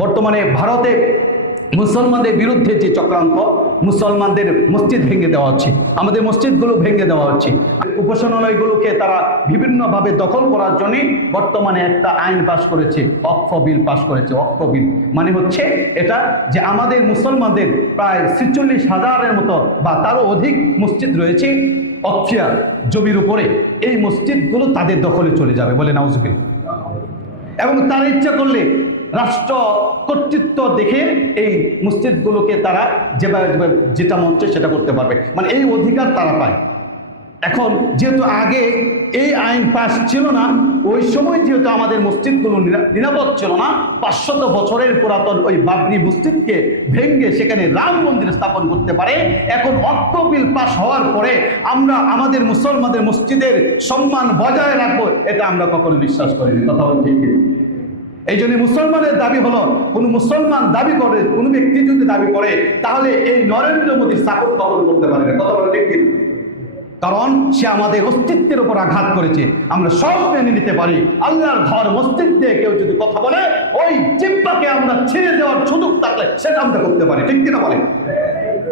বর্তমানে ভারতে মুসলমানদের বিরুদ্ধে যে চক্রান্ত, মুসলমানদের মসজিদ ভেঙে দেওয়া হচ্ছে, আমাদের মসজিদগুলো ভেঙে দেওয়া হচ্ছে, উপাসনালয়গুলোকে তারা বিভিন্নভাবে দখল করার জন্য বর্তমানে একটা আইন পাশ করেছে, ওয়াকফ বিল পাশ করেছে। ওয়াকফ বিল মানে হচ্ছে এটা যে আমাদের মুসলমানদের প্রায় 46,000-এর মতো বা তারও অধিক মসজিদ রয়েছে অক্ফিয়া জমির উপরে, এই মসজিদগুলো তাদের দখলে চলে যাবে বলে নাউজুবিল্লাহ। এবং তারা ইচ্ছা করলে রাষ্ট্র কর্তৃত্ব দেখে এই মসজিদগুলোকে তারা যেটা মন চায় সেটা করতে পারবে, মানে এই অধিকার তারা পায়। এখন যেহেতু আগে এই আইন পাস ছিল না, ওই সময় যেহেতু আমাদের মসজিদগুলো নিরাপদ ছিল না, 500 বছরের পুরাতন ওই বাবরি মসজিদকে ভেঙে সেখানে রাম মন্দির স্থাপন করতে পারে। এখন ওয়াকফ বিল পাস হওয়ার পরে আমরা আমাদের মুসলমানদের মসজিদের সম্মান বজায় রাখবো, এটা আমরা কখনো বিশ্বাস করিনি। কথা বলতে ঠিক। এই জন্য মুসলমানের দাবি হলো, কোন মুসলমান দাবি করে, কোন ব্যক্তি যদি দাবি করে, তাহলে এই নরেন্দ্র মোদীর সাপোর্ট কখনো করতে পারে না। কথা বলে ঠিক, কারণ সে আমাদের অস্তিত্বের উপর আঘাত করেছে। আমরা সব মেনে নিতে পারি, আল্লাহর ঘর মসজিদ দিয়ে কেউ যদি কথা বলে, ওই জিহ্বাকে আমরা ছেড়ে দেওয়ার সুযোগ থাকলে সেটা আমরা করতে পারি, ঠিক কিনা বলেন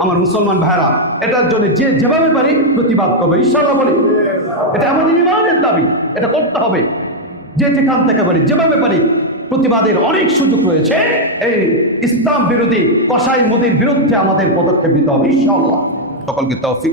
আমার মুসলমান ভাইরা? এটার জন্য যে যেভাবে পারি প্রতিবাদ করবে ইনশাআল্লাহ বলি। এটা আমাদের ইমানের দাবি, এটা করতে হবে। যে যেখান থেকে পারি, যেভাবে পারি প্রতিবাদের অনেক সুযোগ রয়েছে। এই ইসলাম বিরোধী কসাই মোদীর বিরুদ্ধে আমাদের পদক্ষেপ নিতে হবে ইনশাআল্লাহ। সকলকে তৌফিক।